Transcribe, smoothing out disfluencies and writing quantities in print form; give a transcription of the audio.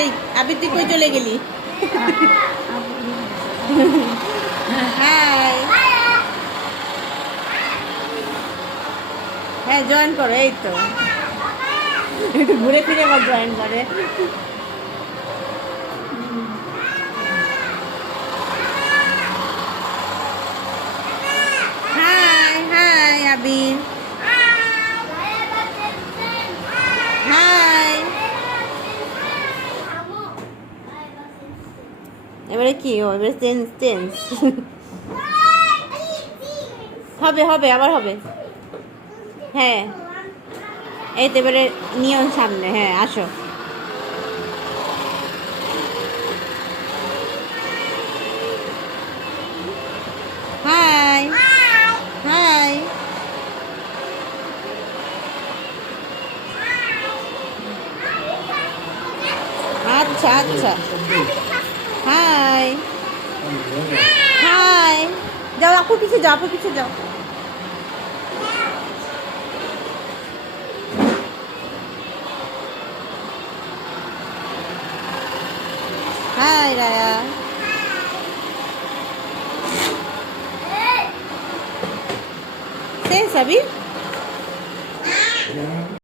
এই আবির তুই কই চলে গেলি? হাই, হ্যাঁ জয়েন করো, এই তো একটু ঘুরে ফিরে আবার জয়েন করে। হাই হাই আবির, হাই। এবারে কি ও এবারে চেঞ্জ চেঞ্জ হবে হবে আবার হবে। হ্যাঁ এই তো এবারে নিয়ন সামনে, হ্যাঁ আসো। হাই হাই, আচ্ছা আচ্ছা, হাই হাই। যাও আপুর পিছে যাও, আপুর পিছে যাও। হাই রায়া, শেষ আবির।